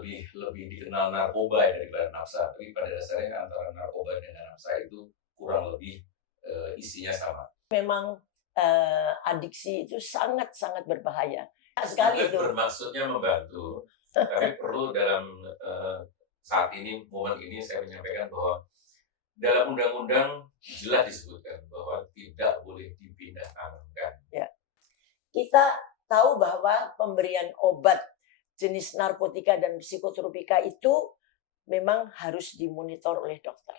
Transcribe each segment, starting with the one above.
lebih dikenal narkoba ya daripada nafsa, tapi pada dasarnya antara narkoba dengan nafsa itu kurang lebih isinya sama. Memang adiksi itu sangat-sangat berbahaya. Sekali Bukan itu. bermaksudnya membantu, tapi perlu dalam saat ini, momen ini saya menyampaikan bahwa dalam undang-undang jelas disebutkan bahwa tidak boleh dipindah tangankan. Ya. Kita tahu bahwa pemberian obat jenis narkotika dan psikotropika itu memang harus dimonitor oleh dokter.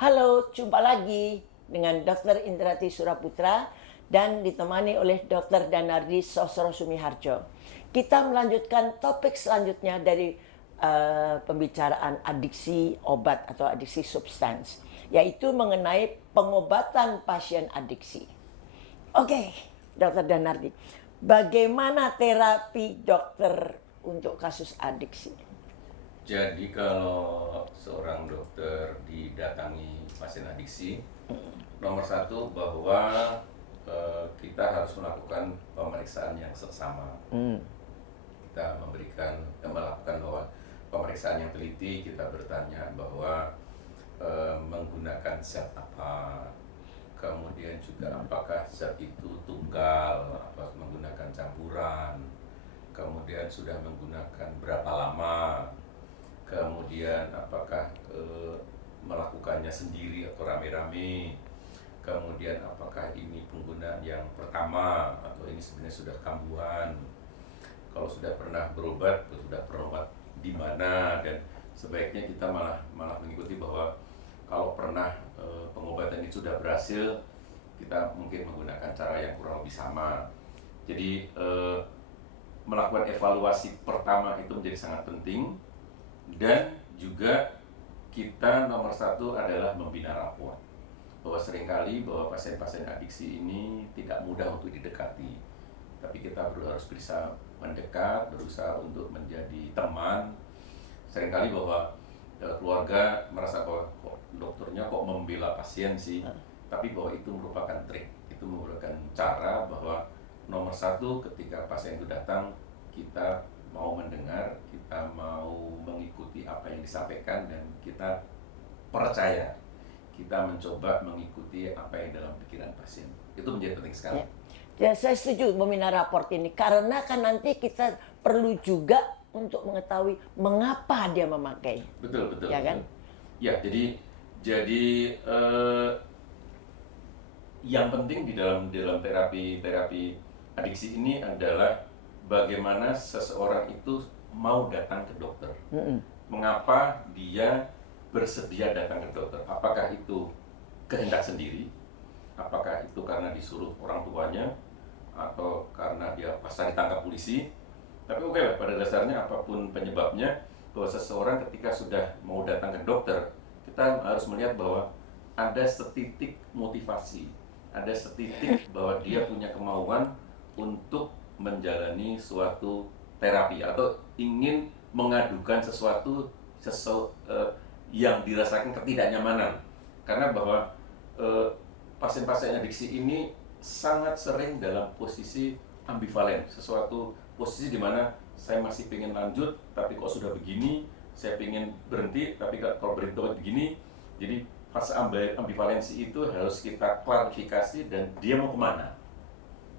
Halo, jumpa lagi dengan Dr. Indrati Suraputra dan ditemani oleh Dr. Danardi Sosro Sumiharjo. Kita melanjutkan topik selanjutnya dari pembicaraan adiksi obat atau adiksi substans, yaitu mengenai pengobatan pasien adiksi. Oke, Dr. Danardi, bagaimana terapi dokter untuk kasus adiksi? Jadi kalau seorang dokter didatangi pasien adiksi, nomor satu bahwa kita harus melakukan pemeriksaan yang seksama. Kita melakukan bahwa pemeriksaan yang teliti, kita bertanya bahwa menggunakan zat apa, kemudian juga apakah zat itu tunggal, apa menggunakan campuran, kemudian sudah menggunakan berapa lama, kemudian apakah melakukannya sendiri atau rame-rame, kemudian apakah ini penggunaan yang pertama atau ini sebenarnya sudah kambuhan, kalau sudah pernah berobat, sudah berobat di mana, dan sebaiknya kita malah mengikuti bahwa kalau pernah pengobatan itu sudah berhasil, kita mungkin menggunakan cara yang kurang lebih sama. Jadi melakukan evaluasi pertama itu menjadi sangat penting. Dan juga kita nomor satu adalah membina rapor, bahwa seringkali bahwa pasien-pasien adiksi ini tidak mudah untuk didekati, tapi kita harus bisa mendekat, berusaha untuk menjadi teman. Seringkali bahwa keluarga merasa bahwa dokternya kok membela pasien sih, tapi bahwa itu merupakan trik, itu merupakan cara bahwa nomor satu ketika pasien itu datang, kita mau mendengar, kita mau mengikuti apa yang disampaikan, dan kita percaya, kita mencoba mengikuti apa yang dalam pikiran pasien. Itu menjadi penting sekali. Ya, saya setuju membina raport ini, karena kan nanti kita perlu juga untuk mengetahui mengapa dia memakai. Betul. Ya kan? Ya, jadi yang penting di dalam terapi adiksi ini adalah bagaimana seseorang itu mau datang ke dokter. Mengapa dia bersedia datang ke dokter? Apakah itu kehendak sendiri? Apakah itu karena disuruh orang tuanya? Atau karena dia pasca ditangkap polisi? Tapi oke lah, pada dasarnya apapun penyebabnya, bahwa seseorang ketika sudah mau datang ke dokter, kita harus melihat bahwa ada setitik motivasi, ada setitik bahwa dia punya kemauan untuk menjalani suatu terapi atau ingin mengadukan sesuatu yang dirasakan ketidaknyamanan. Karena bahwa pasien-pasien adiksi ini sangat sering dalam posisi ambivalen, sesuatu posisi di mana saya masih ingin lanjut, tapi kok sudah begini, saya ingin berhenti, tapi kalau berhenti begini. Jadi fase ambivalensi itu harus kita klarifikasi dan dia mau kemana,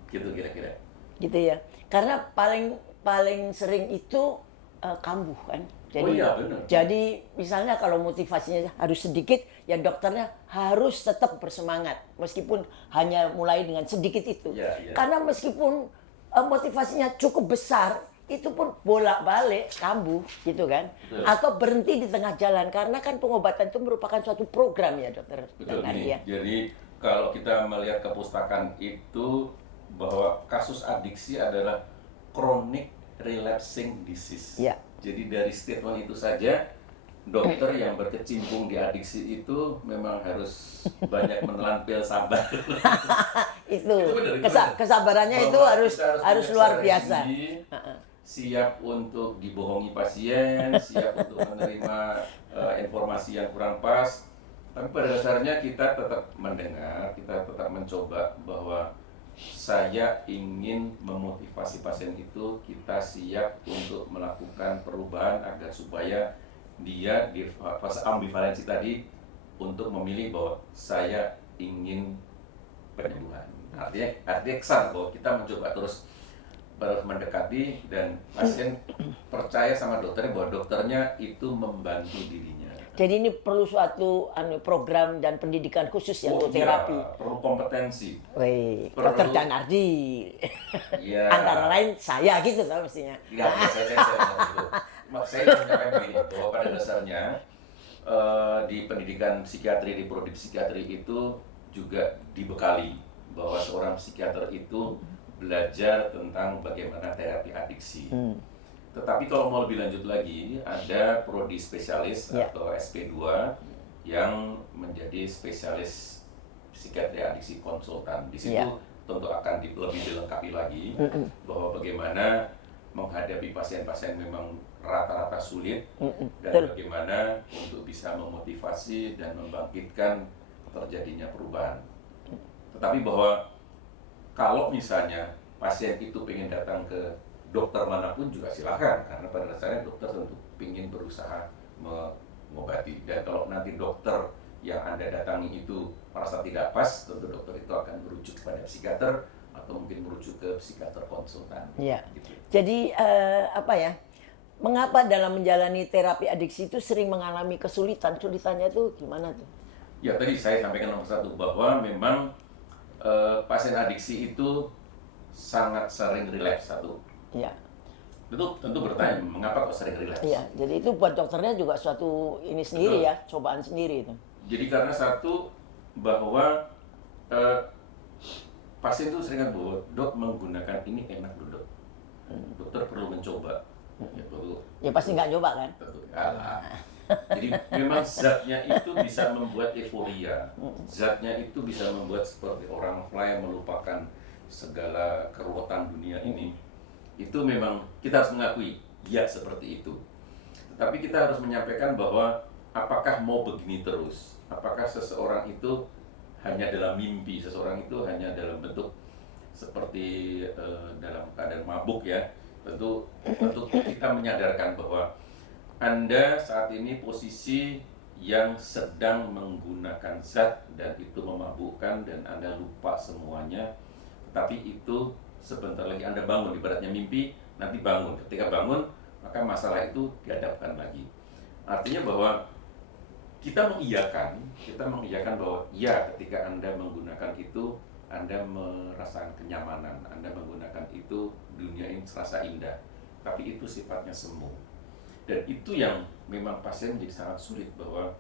gitu kira-kira. Gitu ya, karena paling sering itu kambuh kan. Jadi, benar. Jadi misalnya kalau motivasinya harus sedikit, ya dokternya harus tetap bersemangat meskipun hanya mulai dengan sedikit itu. Ya. Karena meskipun motivasinya cukup besar, itu pun bolak-balik kambuh gitu kan. Betul. Atau berhenti di tengah jalan, karena kan pengobatan itu merupakan suatu program ya dokter. Betul. Jadi kalau kita melihat kepustakaan itu, bahwa kasus adiksi adalah chronic relapsing disease. Ya. Jadi dari statement itu saja dokter yang berkecimpung di adiksi itu memang harus banyak menelan pil sabar. Itu Itu benar. kesabarannya itu Bahwa harus kita harus punya luar kesadaran biasa. tinggi, siap untuk dibohongi pasien, siap untuk menerima informasi yang kurang pas. Tapi pada dasarnya kita tetap mendengar, kita tetap mencoba bahwa saya ingin memotivasi pasien itu, kita siap untuk melakukan perubahan agar supaya dia di fase ambivalensi tadi untuk memilih bahwa saya ingin penyembuhan. Artinya kesan bahwa kita mencoba terus mendekati dan pasien percaya sama dokternya bahwa dokternya itu membantu dirinya. Jadi ini perlu suatu program dan pendidikan khusus ya untuk terapi. Iya, perlu kompetensi. Wih, Perlu- Dokter Danardi. Iya. Antara lain saya gitu tau mestinya. Iya, saya gitu. Saya menyampaikan begini bahwa pada dasarnya di pendidikan psikiatri, di prodi psikiatri itu juga dibekali bahwa seorang psikiater itu belajar tentang bagaimana terapi adiksi. Tetapi kalau mau lebih lanjut lagi, ada prodi spesialis Ya. atau SP2 yang menjadi spesialis psikiatri adiksi konsultan. Di situ Ya. tentu akan lebih dilengkapi lagi bahwa bagaimana menghadapi pasien-pasien memang rata-rata sulit dan Betul. bagaimana untuk bisa memotivasi dan membangkitkan terjadinya perubahan. Tetapi bahwa kalau misalnya pasien itu ingin datang ke dokter manapun juga silakan, karena pada dasarnya dokter tentu ingin berusaha mengobati. Dan kalau nanti dokter yang Anda datangi itu merasa tidak pas, tentu dokter itu akan merujuk kepada psikiater atau mungkin merujuk ke psikiater konsultan. Ya. Gitu. Jadi apa ya? Mengapa dalam menjalani terapi adiksi itu sering mengalami kesulitan? Kesulitannya itu gimana tuh? Ya tadi saya sampaikan nomor satu bahwa memang pasien adiksi itu sangat sering relapse satu. Ya. Itu tentu bertanya mengapa kok sering relapse? Iya, jadi itu buat dokternya juga suatu ini sendiri ya, cobaan sendiri itu. Jadi karena satu bahwa pasien itu sering bahwa dok menggunakan ini enak loh dok. Dokter perlu mencoba. Ya, perlu. Ya pasti nggak coba kan? Tentu. Jadi memang zatnya itu bisa membuat euforia. Zatnya itu bisa membuat seperti orang fly melupakan segala keruwetan dunia ini. Itu memang kita harus mengakui, ya seperti itu. Tetapi kita harus menyampaikan bahwa apakah mau begini terus? Apakah seseorang itu hanya dalam mimpi, seseorang itu hanya dalam bentuk seperti dalam keadaan mabuk ya? Tentu kita menyadarkan bahwa Anda saat ini posisi yang sedang menggunakan zat dan itu memabukkan dan Anda lupa semuanya. Tetapi itu sebentar lagi Anda bangun, ibaratnya mimpi, nanti bangun. Ketika bangun, maka masalah itu dihadapkan lagi. Artinya bahwa kita mengiyakan bahwa ya ketika Anda menggunakan itu, Anda merasakan kenyamanan, Anda menggunakan itu, dunia ini terasa indah. Tapi itu sifatnya semu. Dan itu yang memang pasien menjadi sangat sulit bahwa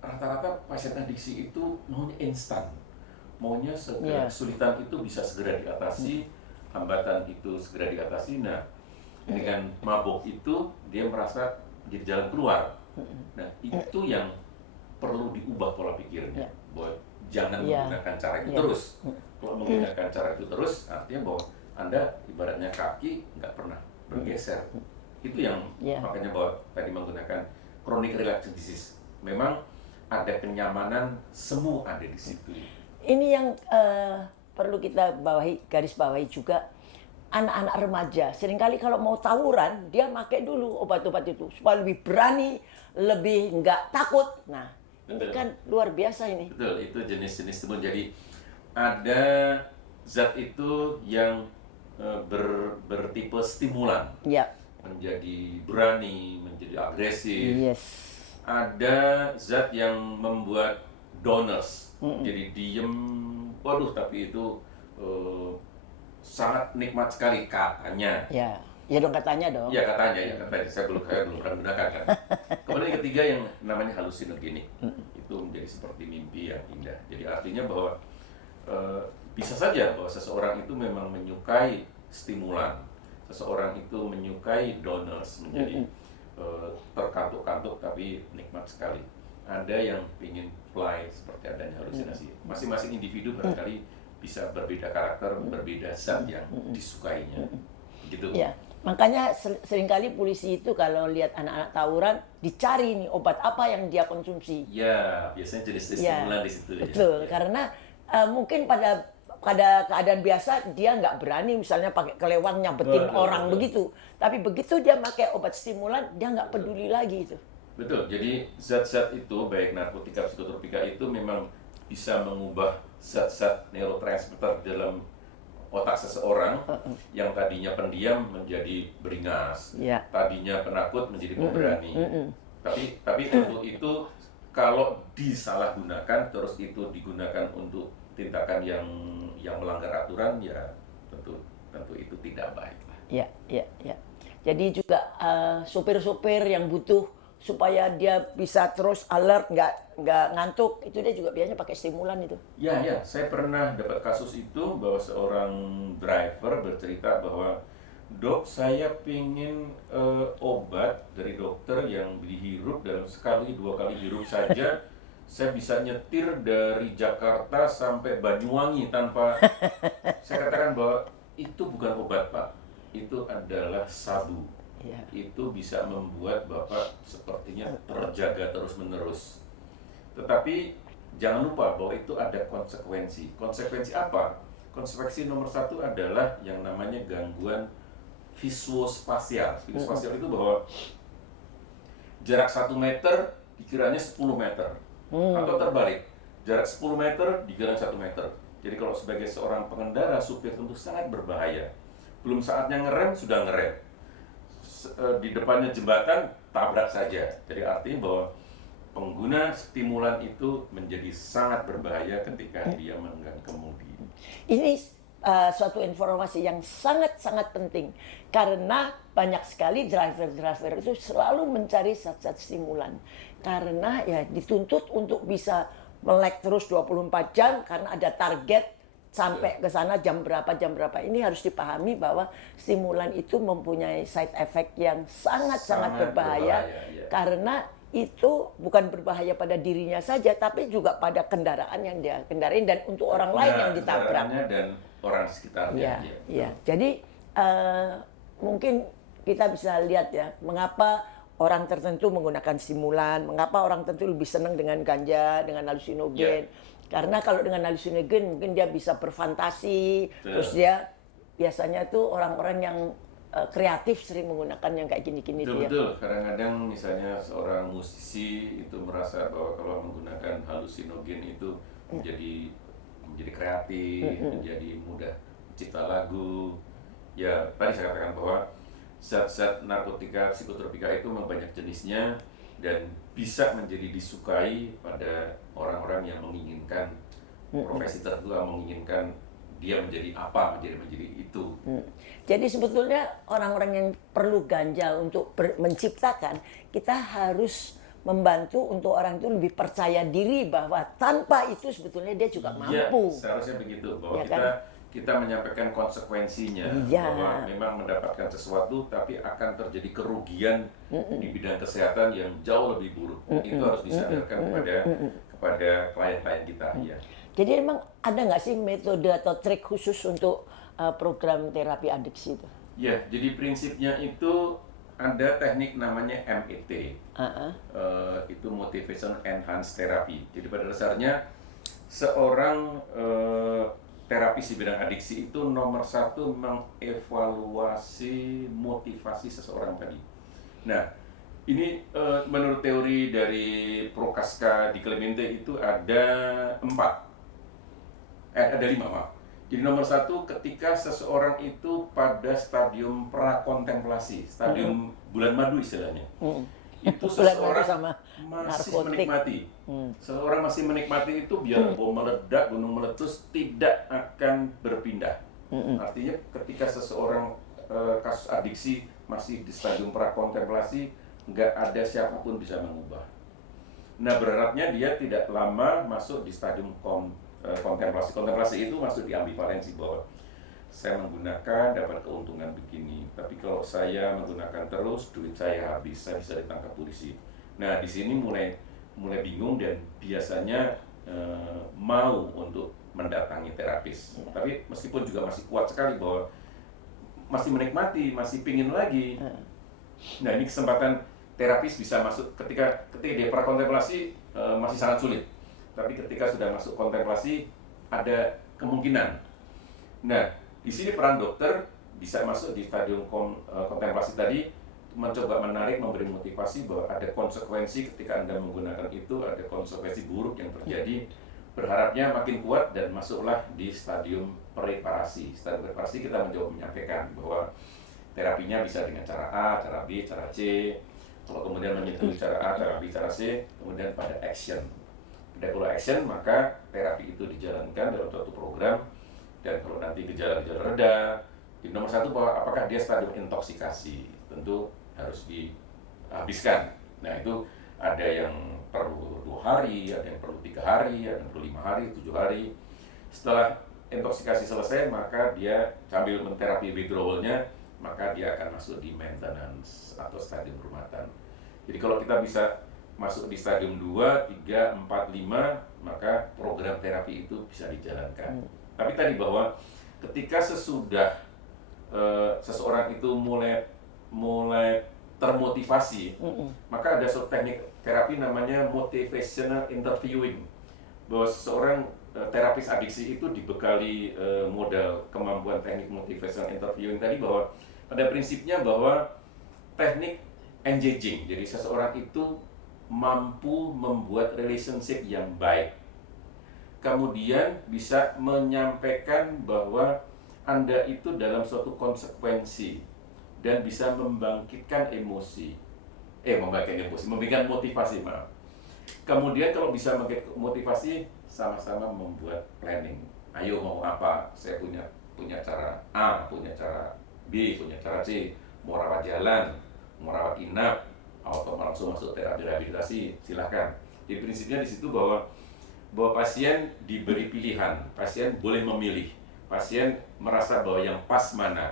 rata-rata pasien adiksi itu maunya instan. Maunya segera, kesulitan itu bisa segera diatasi, hambatan itu segera diatasi. Nah, dengan mabuk itu dia merasa jadi jalan keluar. Nah, itu yang perlu diubah pola pikirnya. Bahwa jangan menggunakan cara itu terus. Kalau menggunakan cara itu terus, artinya bahwa Anda ibaratnya kaki nggak pernah bergeser. Itu yang makanya bahwa tadi menggunakan chronic relapsing disease. Memang ada kenyamanan, semu ada di situ. Ini yang perlu kita garis bawahi juga, anak-anak remaja. Seringkali kalau mau tawuran, dia pakai dulu obat-obat itu supaya lebih berani, lebih nggak takut. Nah, ini kan luar biasa ini. Betul, itu jenis-jenis tersebut. Jadi ada zat itu yang bertipe stimulan. Ya. Menjadi berani, menjadi agresif. Yes. Ada zat yang membuat donors, jadi diem, waduh tapi itu sangat nikmat sekali katanya. Ya, ya dong katanya dong. Ya katanya, saya belum pernah gunakan kan. Kemudian yang ketiga yang namanya halusinogenik, itu menjadi seperti mimpi yang indah. Jadi artinya bahwa bisa saja bahwa seseorang itu memang menyukai stimulan, seseorang itu menyukai donors, menjadi terkantuk-kantuk tapi nikmat sekali. Ada yang ingin fly seperti adanya halusinasi. Masing-masing individu barangkali bisa berbeda karakter, berbeda zat yang disukainya. Gitu. Ya, makanya seringkali polisi itu kalau lihat anak-anak tawuran dicari nih obat apa yang dia konsumsi. Ya, biasanya jenis stimulan di situ. Betul, ya. karena mungkin pada keadaan biasa dia nggak berani misalnya pakai kelewang nyabetin orang begitu. Tapi begitu dia pakai obat stimulan, dia nggak peduli lagi itu. Betul, jadi zat-zat itu baik narkotika, psikotropika itu memang bisa mengubah zat-zat neurotransmitter dalam otak seseorang yang tadinya pendiam menjadi beringas, tadinya penakut menjadi pemberani. Tapi untuk itu kalau disalahgunakan terus itu digunakan untuk tindakan yang melanggar aturan, ya tentu itu tidak baik lah. Ya. Jadi juga sopir-sopir yang butuh supaya dia bisa terus alert, nggak ngantuk, itu dia juga biasanya pakai stimulan itu. Ya, saya pernah dapat kasus itu bahwa seorang driver bercerita bahwa, "Dok, saya pingin obat dari dokter yang dihirup dalam sekali 2 kali hirup saja, saya bisa nyetir dari Jakarta sampai Banyuwangi tanpa..." Saya katakan bahwa itu bukan obat, Pak, itu adalah sabu. Ya. Itu bisa membuat Bapak sepertinya terjaga terus-menerus. Tetapi jangan lupa bahwa itu ada konsekuensi. Konsekuensi apa? Konsekuensi nomor 1 adalah yang namanya gangguan visuospasial. Visuospasial itu bahwa jarak 1 meter dikiranya 10 meter. Atau terbalik, jarak 10 meter dikiranya 1 meter. Jadi kalau sebagai seorang pengendara, supir tentu sangat berbahaya. Belum saatnya ngerem, sudah ngerem. Di depannya jembatan, tabrak saja. Jadi artinya bahwa pengguna stimulan itu menjadi sangat berbahaya ketika dia menunggang kemudi. Ini suatu informasi yang sangat-sangat penting. Karena banyak sekali driver-driver itu selalu mencari zat-zat stimulan. Karena ya dituntut untuk bisa melek terus 24 jam karena ada target sampai ke sana jam berapa. Ini harus dipahami bahwa stimulan itu mempunyai side effect yang sangat-sangat berbahaya. Ya. Karena itu bukan berbahaya pada dirinya saja, tapi juga pada kendaraan yang dia kendarain dan untuk orang lain yang ditabrak. Dan orang sekitarnya. Ya. Jadi mungkin kita bisa lihat ya, mengapa orang tertentu menggunakan stimulan, mengapa orang tertentu lebih senang dengan ganja, dengan halusinogen. Karena kalau dengan halusinogen mungkin dia bisa berfantasi, terus dia biasanya tuh orang-orang yang kreatif sering menggunakan yang kayak gini-gini. Betul. Kadang-kadang misalnya seorang musisi itu merasa bahwa kalau menggunakan halusinogen itu menjadi kreatif, menjadi mudah mencipta lagu. Ya, tadi saya katakan bahwa zat-zat narkotika, psikotropika itu memang banyak jenisnya dan bisa menjadi disukai pada orang-orang yang menginginkan profesi tertentu, menginginkan dia menjadi apa, menjadi itu. Jadi sebetulnya orang-orang yang perlu ganja untuk menciptakan, kita harus membantu untuk orang itu lebih percaya diri bahwa tanpa itu sebetulnya dia juga mampu. Ya, seharusnya begitu, bahwa Ya, kita menyampaikan konsekuensinya, bahwa memang mendapatkan sesuatu tapi akan terjadi kerugian di bidang kesehatan yang jauh lebih buruk. Itu harus disadarkan kepada klien-klien kita. Ya. Jadi emang ada nggak sih metode atau trik khusus untuk program terapi adiksi itu? Ya, jadi prinsipnya itu ada teknik namanya MET, itu Motivation Enhanced Therapy. Jadi pada dasarnya seorang terapis di bidang adiksi itu nomor 1 mengevaluasi motivasi seseorang tadi. Nah, ini menurut teori dari Prochaska di Clemente itu ada 5, maaf. Jadi nomor 1 ketika seseorang itu pada stadium prakontemplasi, stadium bulan madu istilahnya. Itu seseorang masih menikmati. Seseorang masih menikmati itu biar bom meledak, gunung meletus tidak akan berpindah. Artinya ketika seseorang kasus adiksi masih di stadium prakontemplasi, nggak ada siapapun bisa mengubah. Nah, berharapnya dia tidak lama masuk di stadium kontemplasi. Kontemplasi itu masuk di ambivalensi bahwa saya menggunakan dapat keuntungan begini, tapi kalau saya menggunakan terus duit saya habis, saya bisa ditangkap polisi. Nah di sini mulai bingung dan biasanya mau untuk mendatangi terapis. Tapi meskipun juga masih kuat sekali bahwa masih menikmati, masih pingin lagi. Nah ini kesempatan terapis bisa masuk ketika dia prakontemplasi masih sangat sulit. Tapi ketika sudah masuk kontemplasi ada kemungkinan. Nah di sini peran dokter bisa masuk di stadium kontemplasi tadi, mencoba menarik, memberi motivasi bahwa ada konsekuensi ketika Anda menggunakan itu, ada konsekuensi buruk yang terjadi. Berharapnya makin kuat dan masuklah di stadium preparasi. Stadium preparasi kita mencoba menyampaikan bahwa terapinya bisa dengan cara A, cara B, cara C. Kalau kemudian menyetujui cara A, cara B, cara C, kemudian pada action. Pada pola action, maka terapi itu dijalankan dalam suatu program. Dan kalau nanti gejala-gejala reda, di nomor satu bahwa apakah dia stadium intoksikasi, tentu harus dihabiskan. Nah itu ada yang perlu 2 hari, ada yang perlu 3 hari, ada yang perlu 5 hari, 7 hari. Setelah intoksikasi selesai, maka dia sambil menterapi withdrawalnya, maka dia akan masuk di maintenance atau stadium rumatan. Jadi kalau kita bisa masuk di stadium 2, 3, 4, 5, maka program terapi itu bisa dijalankan. Tapi tadi bahwa ketika sesudah seseorang itu mulai termotivasi, maka ada suatu teknik terapi namanya motivational interviewing. Bahwa seseorang terapis adiksi itu dibekali modal kemampuan teknik motivational interviewing tadi, bahwa pada prinsipnya bahwa teknik engaging. Jadi seseorang itu mampu membuat relationship yang baik. Kemudian bisa menyampaikan bahwa Anda itu dalam suatu konsekuensi dan bisa membangkitkan emosi. Memberikan motivasi, maaf. Kemudian kalau bisa memberikan motivasi, sama-sama membuat planning. Ayo mau apa? Saya punya cara A, punya cara B, punya cara C. Mau rawat jalan, mau rawat inap, atau langsung masuk terapi rehabilitasi, silakan. Jadi prinsipnya di situ bahwa pasien diberi pilihan, pasien boleh memilih, pasien merasa bahwa yang pas mana.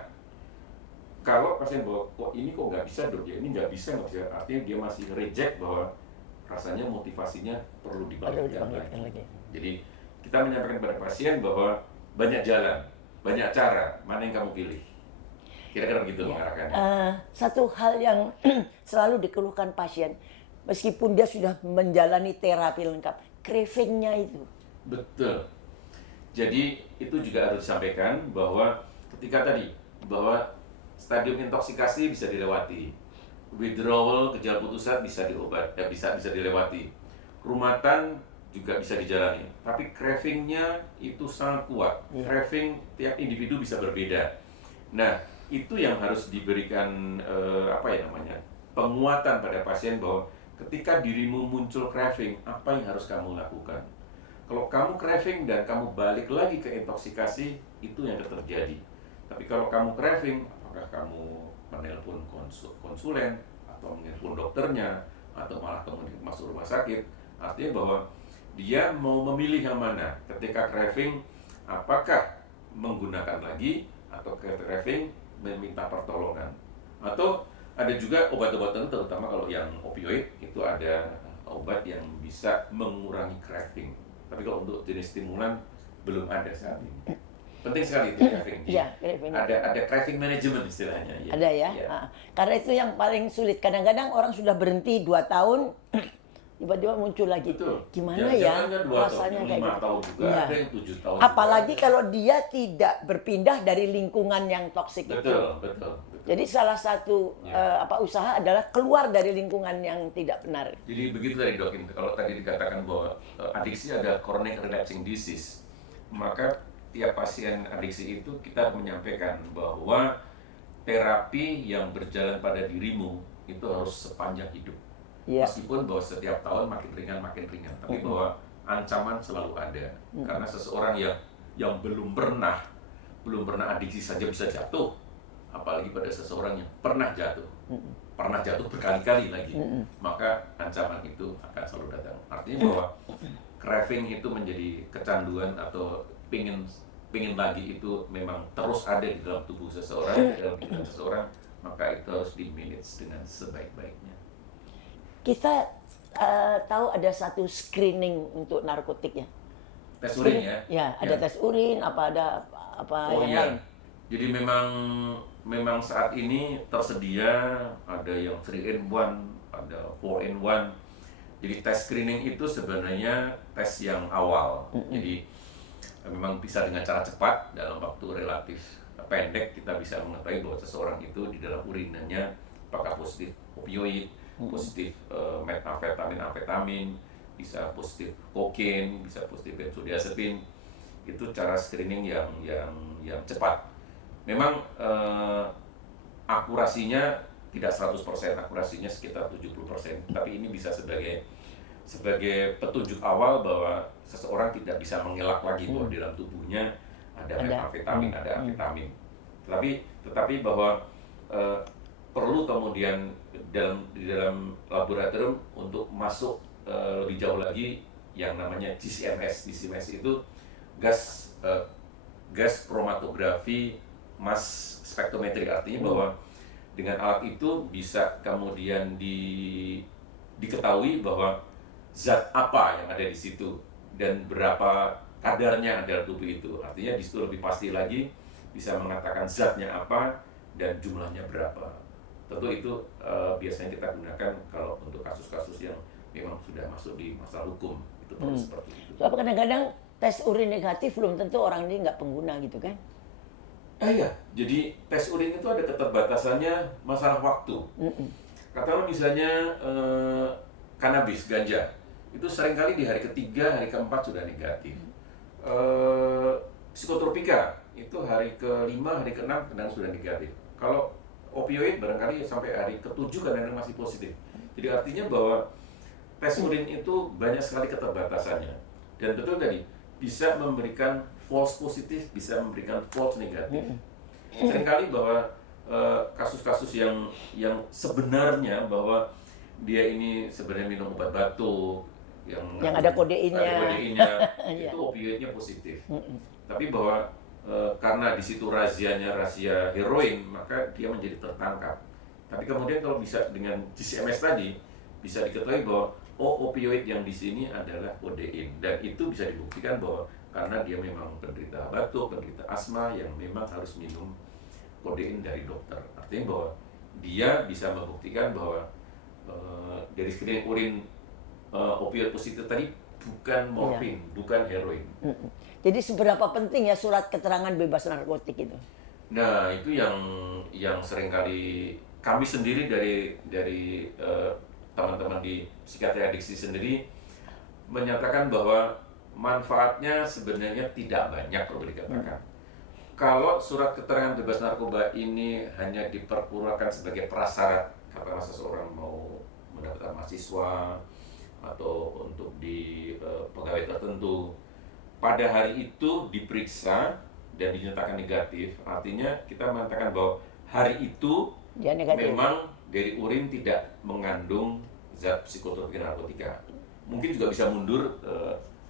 Kalau pasien bahwa ini kok nggak bisa dok, ya ini nggak bisa, artinya dia masih reject bahwa rasanya motivasinya perlu dibangkitkan lagi. Jadi kita menyampaikan kepada pasien bahwa banyak jalan, banyak cara, mana yang kamu pilih. Kira-kira begitu mengarahkannya. Satu hal yang selalu dikeluhkan pasien, meskipun dia sudah menjalani terapi lengkap, craving-nya itu. Betul. Jadi itu juga harus disampaikan bahwa ketika tadi bahwa stadium intoksikasi bisa dilewati, withdrawal gejala putus asa bisa bisa dilewati, rumatan juga bisa dijalani. Tapi craving-nya itu sangat kuat. Craving tiap individu bisa berbeda. Nah itu yang harus diberikan penguatan pada pasien bahwa ketika dirimu muncul craving, apa yang harus kamu lakukan? Kalau kamu craving dan kamu balik lagi ke intoksikasi, itu yang terjadi. Tapi kalau kamu craving, apakah kamu menelpon konsulen, atau menelpon dokternya, atau malah kemudian masuk rumah sakit, artinya bahwa dia mau memilih yang mana. Ketika craving, apakah menggunakan lagi, atau craving meminta pertolongan. Atau ada juga obat-obatan, terutama kalau yang opioid, itu ada obat yang bisa mengurangi craving. Tapi kalau untuk jenis stimulan, belum ada saat ini. Penting sekali itu craving. Ya, craving. Ada craving management istilahnya. Ya. Ada ya. Ya. Karena itu yang paling sulit. Kadang-kadang orang sudah berhenti 2 tahun, tiba-tiba muncul lagi. Betul. Gimana ya rasanya tahun, kayak 5 gitu. tahun juga, Ya. ada yang 7 tahun. Apalagi juga. kalau dia tidak berpindah dari lingkungan yang toksik itu. Betul. Jadi salah satu usaha adalah keluar dari lingkungan yang tidak benar. Jadi begitu tadi dok, kalau tadi dikatakan bahwa adiksi ada chronic relapsing disease, maka tiap pasien adiksi itu kita menyampaikan bahwa terapi yang berjalan pada dirimu itu harus sepanjang hidup. Ya. Meskipun bahwa setiap tahun makin ringan, tapi bahwa ancaman selalu ada. Karena seseorang yang belum pernah adiksi saja bisa jatuh, apalagi pada seseorang yang pernah jatuh berkali-kali lagi, maka ancaman itu akan selalu datang. Artinya bahwa craving itu menjadi kecanduan atau pingin pengen lagi itu memang terus ada di dalam tubuh seseorang, di dalam pikiran seseorang, maka itu harus di manage dengan sebaik-baiknya. Kita tahu ada satu screening untuk narkotik ya. Tes urin ya? Ya, ada tes urin, apa Oh yang iya. lain. Jadi memang saat ini tersedia ada yang 3 in 1, ada 4 in 1. Jadi tes screening itu sebenarnya tes yang awal. Jadi memang bisa dengan cara cepat dalam waktu relatif pendek kita bisa mengetahui bahwa seseorang itu di dalam urinnya apakah positif opioid, positif methamfetamin, amfetamin, bisa positif kokain, bisa positif benzodiazepin. Itu cara screening yang cepat. Memang akurasinya tidak 100%, akurasinya sekitar 70%, tapi ini bisa sebagai petunjuk awal bahwa seseorang tidak bisa mengelak lagi bahwa di dalam tubuhnya ada methamfetamin, ada amfetamin. Tetapi bahwa perlu kemudian di dalam laboratorium untuk masuk lebih jauh lagi yang namanya GCMS. GCMS itu gas chromatografi mass spectrometry, artinya bahwa dengan alat itu bisa kemudian diketahui bahwa zat apa yang ada di situ dan berapa kadarnya dalam tubuh itu. Artinya di situ lebih pasti lagi bisa mengatakan zatnya apa dan jumlahnya berapa. Tentu itu biasanya kita gunakan kalau untuk kasus-kasus yang memang sudah masuk di masalah hukum, itu perlu seperti itu. So, kadang-kadang tes urin negatif belum tentu orang ini nggak pengguna gitu kan? Iya, jadi tes urin itu ada keterbatasannya masalah waktu. Katakanlah misalnya kanabis, ganja, itu seringkali di hari ketiga, hari keempat sudah negatif. Psikotropika itu hari kelima, hari keenam kadang sudah negatif. Kalau opioid barangkali sampai hari ketujuh kadang masih positif. Jadi artinya bahwa tes urin itu banyak sekali keterbatasannya. Dan betul tadi, bisa memberikan false positif, bisa memberikan false negatif. Seringkali bahwa kasus-kasus yang sebenarnya bahwa dia ini sebenarnya minum obat batuk yang ada kodeinnya, itu opioidnya positif. Tapi bahwa karena di situ razia heroin, maka dia menjadi tertangkap. Tapi kemudian kalau bisa dengan GCMS tadi bisa diketahui bahwa opioid yang di sini adalah kodein, dan itu bisa dibuktikan bahwa karena dia memang penderita batuk, penderita asma yang memang harus minum kodein dari dokter. Artinya bahwa dia bisa membuktikan bahwa dari screening urin opioid positif tadi bukan morfin, bukan heroin. Jadi seberapa penting ya surat keterangan bebas narkotik itu? Nah, itu yang seringkali kami sendiri dari teman-teman di psikiatri adiksi sendiri menyatakan bahwa manfaatnya sebenarnya tidak banyak kalau dikatakan. Kalau surat keterangan bebas narkoba ini hanya diperkirakan sebagai prasyarat, katakanlah seseorang mau mendapatkan mahasiswa atau untuk di pegawai tertentu, pada hari itu diperiksa dan dinyatakan negatif, artinya kita mengatakan bahwa hari itu memang dari urin tidak mengandung zat psikotropika narkotika. Mungkin juga bisa mundur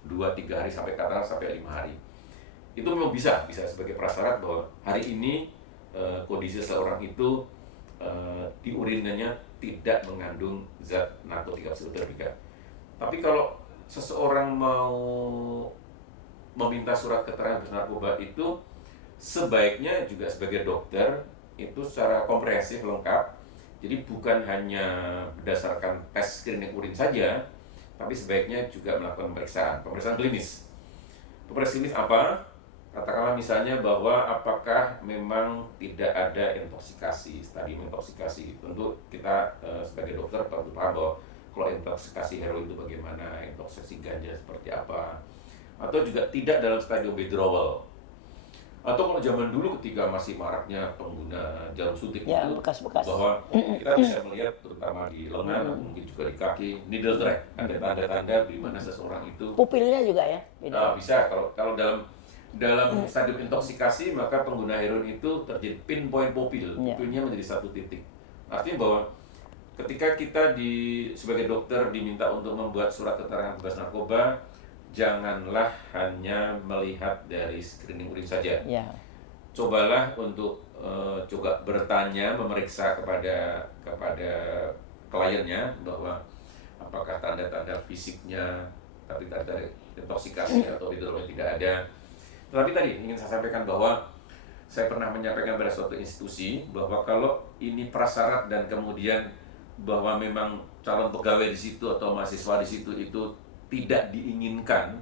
2-3 hari sampai katakanlah sampai 5 hari. Itu memang bisa sebagai prasyarat bahwa hari ini kondisi seseorang itu di urinnya tidak mengandung zat narkotika psikotropika. Tapi kalau seseorang mau meminta surat keterangan bebas narkoba itu sebaiknya juga sebagai dokter itu secara komprehensif lengkap. Jadi bukan hanya berdasarkan tes screening urin saja, tapi sebaiknya juga melakukan pemeriksaan klinis. Pemeriksaan klinis apa? Katakanlah misalnya bahwa apakah memang tidak ada intoksikasi, stadium intoksikasi. Tentu kita sebagai dokter perlu paham bahwa kalau intoksikasi heroin itu bagaimana, intoksikasi ganja seperti apa, atau juga tidak dalam stadium withdrawal. Atau kalau zaman dulu ketika masih maraknya pengguna jarum suntik ya, itu, bekas-bekas, bahwa kita bisa melihat terutama di lengan atau mungkin juga di kaki, needle track, ada tanda-tanda di mana seseorang itu pupilnya juga ya beda. bisa kalau dalam stadium intoksikasi maka pengguna heroin itu terjadi pinpoint pupil, pupilnya menjadi satu titik. Artinya bahwa ketika kita sebagai dokter diminta untuk membuat surat keterangan bebas narkoba, janganlah hanya melihat dari screening urin saja. Ya. Cobalah untuk coba bertanya, memeriksa kepada kliennya bahwa apakah tanda-tanda fisiknya, tapi tanda intoksikasi atau withdrawal tidak ada. Tetapi tadi ingin saya sampaikan bahwa saya pernah menyampaikan pada suatu institusi bahwa kalau ini prasyarat dan kemudian bahwa memang calon pegawai di situ atau mahasiswa di situ itu tidak diinginkan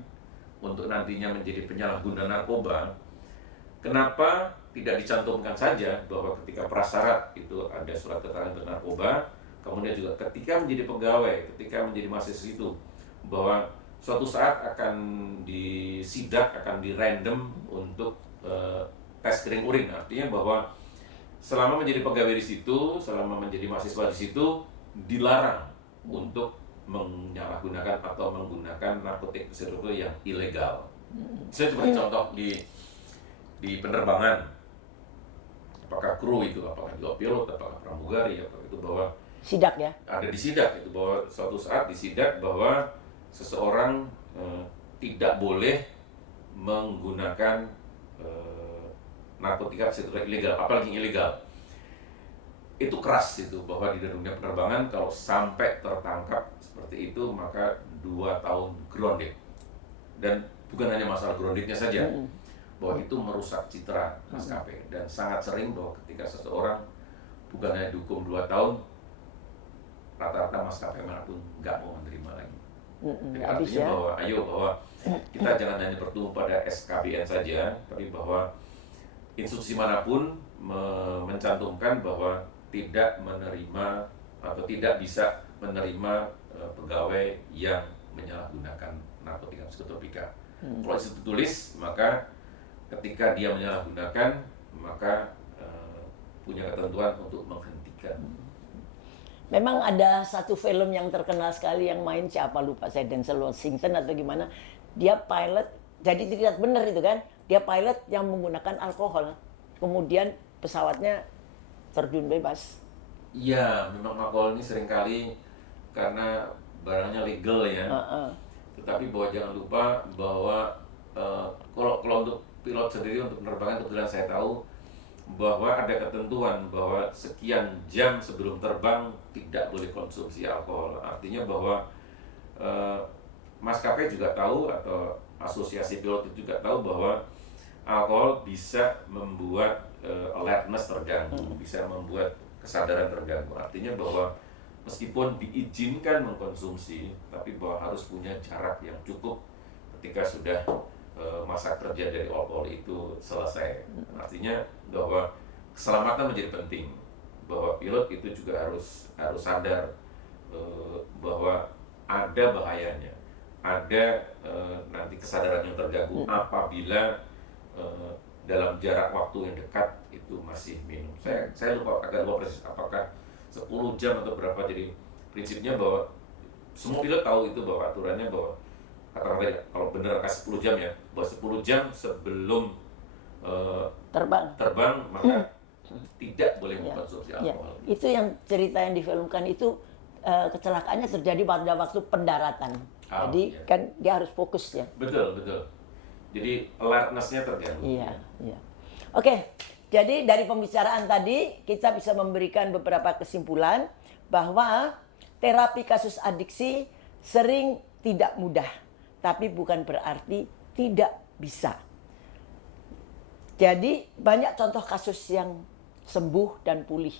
untuk nantinya menjadi penyalahguna narkoba, kenapa tidak dicantumkan saja bahwa ketika prasyarat itu ada surat keterangan untuk narkoba, kemudian juga ketika menjadi pegawai, ketika menjadi mahasiswa itu, bahwa suatu saat akan disidak, akan dirandom untuk tes screening urin. Artinya bahwa selama menjadi pegawai di situ, selama menjadi mahasiswa di situ, dilarang untuk menyalahgunakan atau menggunakan narkotik tertentu yang ilegal. Saya seperti contoh di penerbangan, apakah kru itu, apakah juga pilot, apakah pramugari, apakah itu bahwa Sidak ya. ada disidak itu, bahwa suatu saat disidak bahwa seseorang tidak boleh menggunakan narkotika psikotropika ilegal, apalagi ilegal. Itu keras itu, bahwa di dunia penerbangan kalau sampai tertangkap seperti itu maka 2 tahun grounded. Dan bukan hanya masalah groundednya saja, bahwa itu merusak citra maskapai. Dan sangat sering bahwa ketika seseorang bukan hanya dihukum 2 tahun, rata-rata maskapai manapun nggak mau menerima lagi. Jadi artinya bahwa kita jangan hanya bertumbuh pada SKBN saja, tapi bahwa institusi manapun mencantumkan bahwa tidak menerima atau tidak bisa menerima pegawai yang menyalahgunakan narkotika psikotropika. Kalau itu tulis, maka ketika dia menyalahgunakan, maka punya ketentuan untuk menghentikan. Memang ada satu film yang terkenal sekali yang main siapa lupa saya, Denzel Washington atau gimana. Dia pilot, jadi tidak benar itu kan. Dia pilot yang menggunakan alkohol. Kemudian pesawatnya terjun bebas. Iya, memang alkohol ini seringkali karena barangnya legal ya. Tetapi bahwa jangan lupa bahwa kalau untuk pilot sendiri, untuk penerbangan kebetulan saya tahu bahwa ada ketentuan bahwa sekian jam sebelum terbang tidak boleh konsumsi alkohol. Artinya bahwa maskapai juga tahu atau asosiasi pilot itu juga tahu bahwa alkohol bisa membuat alertness terganggu, bisa membuat kesadaran terganggu. Artinya bahwa meskipun diizinkan mengkonsumsi, tapi bahwa harus punya jarak yang cukup ketika sudah masa kerja dari alkohol itu selesai. Artinya bahwa keselamatan menjadi penting, bahwa pilot itu juga harus sadar bahwa ada bahayanya, ada nanti kesadaran yang terganggu apabila dalam jarak waktu yang dekat itu masih minum. Saya agak lupa persis apakah 10 jam atau berapa. Jadi prinsipnya bahwa semua pilot tahu itu, bahwa aturannya bahwa katakanlah kalau benar kasih 10 jam ya, bahwa 10 jam sebelum terbang maka tidak boleh mengkonsumsi alkohol. Ya. Itu yang cerita yang difilmkan itu kecelakaannya terjadi pada waktu pendaratan. Jadi kan dia harus fokus ya. Betul. Jadi alertness-nya terganggu. Iya. Oke, jadi dari pembicaraan tadi kita bisa memberikan beberapa kesimpulan bahwa terapi kasus adiksi sering tidak mudah, tapi bukan berarti tidak bisa. Jadi banyak contoh kasus yang sembuh dan pulih.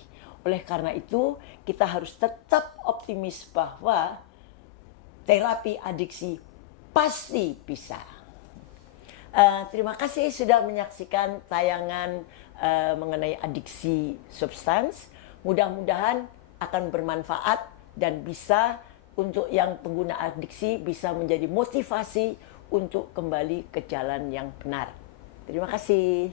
Oleh karena itu kita harus tetap optimis bahwa terapi adiksi pasti bisa. Terima kasih sudah menyaksikan tayangan mengenai adiksi substans. Mudah-mudahan akan bermanfaat dan bisa untuk yang pengguna adiksi bisa menjadi motivasi untuk kembali ke jalan yang benar. Terima kasih.